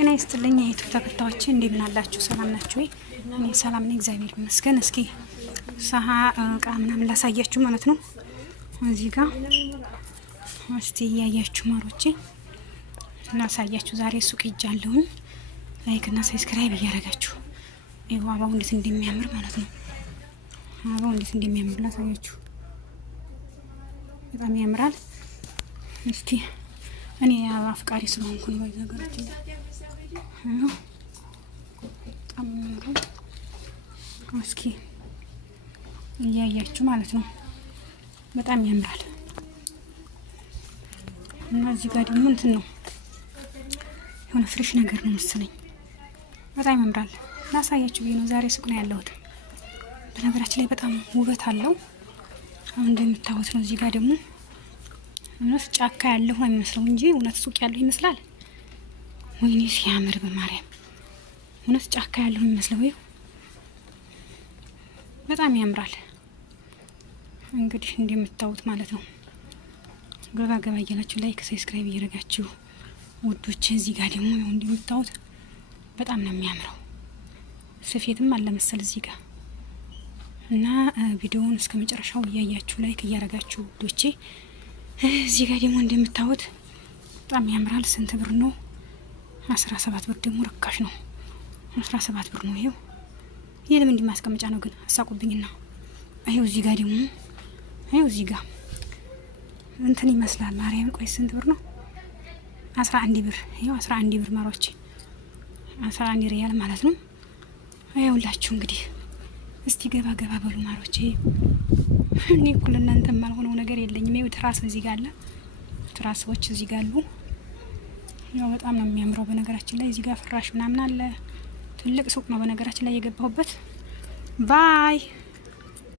ጤና ይስጥልኝ የዩቲዩብ ተከታዮች እንደምን አላችሁ? ሰላም ናችሁ ወይ? እኔ ሰላም ነኝ፣ እግዚአብሔር ይመስገን። እስኪ ሰሃ እቃ ምናምን ላሳያችሁ ማለት ነው። እዚህ ጋር እስቲ ያያችሁ ማሮቼ ላሳያችሁ። ዛሬ ሱቅ ሄጃለሁኝ። ላይክ እና ሰብስክራይብ እያደረጋችሁ ይሄው አባው እንዴት እንደሚያምር ማለት ነው። አባው እንዴት እንደሚያምር ላሳያችሁ። በጣም ያምራል። እስቲ እኔ አፍቃሪ ስለሆንኩ ነው ይዘጋችሁ። በጣም ነው እስኪ እያያችሁ ማለት ነው። በጣም ያምራል። እና እዚህ ጋር ደግሞ እንትን ነው የሆነ ፍሬሽ ነገር ነው መሰለኝ። በጣም ያምራል። ላሳያችሁ ብዬ ነው ዛሬ ሱቅ ነው ያለሁት። በነገራችን ላይ በጣም ውበት አለው። አሁን እንደምታዩት ነው። እዚህ ጋር ደግሞ እውነት ጫካ ያለው ነው የሚመስለው እንጂ እውነት ሱቅ ያለው ይመስላል። ወይኔ ሲያምር በማርያም እውነት ጫካ ያለው የሚመስለው ይኸው በጣም ያምራል። እንግዲህ እንደምታዩት ማለት ነው። ገባ ገባ እያላችሁ ላይክ ሰብስክራይብ እያደረጋችሁ ውዶች። እዚህ ጋር ደግሞ ይኸው እንደምታዩት በጣም ነው የሚያምረው። ስፌትም አለ መሰል እዚህ ጋር እና ቪዲዮውን እስከ መጨረሻው እያያችሁ ላይክ እያደረጋችሁ ውዶቼ። እዚህ ጋር ደግሞ እንደምታዩት በጣም ያምራል። ስንት ብር ነው? 17 ብር። ደግሞ ርካሽ ነው። 17 ብር ነው። ይሄው ይሄ ለምን ማስቀመጫ ነው ግን አሳቁብኝና። ይሄው እዚህ ጋር ደግሞ ይሄው እዚህ ጋር እንትን ይመስላል። ማርያም ቆይ ስንት ብር ነው? 11 ብር። ይሄው 11 ብር ማሮቼ፣ 11 ሪያል ማለት ነው። ይኸውላችሁ እንግዲህ እስቲ ገባ ገባ በሉ ማሮቼ። እኔ እኩል እናንተ ማልሆነው ነገር የለኝም። ይኸው ትራስ እዚህ ጋር አለ። ትራሶች እዚህ ጋር አሉ። ያው በጣም ነው የሚያምረው። በነገራችን ላይ እዚህ ጋር ፍራሽ ምናምን አለ። ትልቅ ሱቅ ነው በነገራችን ላይ የገባሁበት። ባይ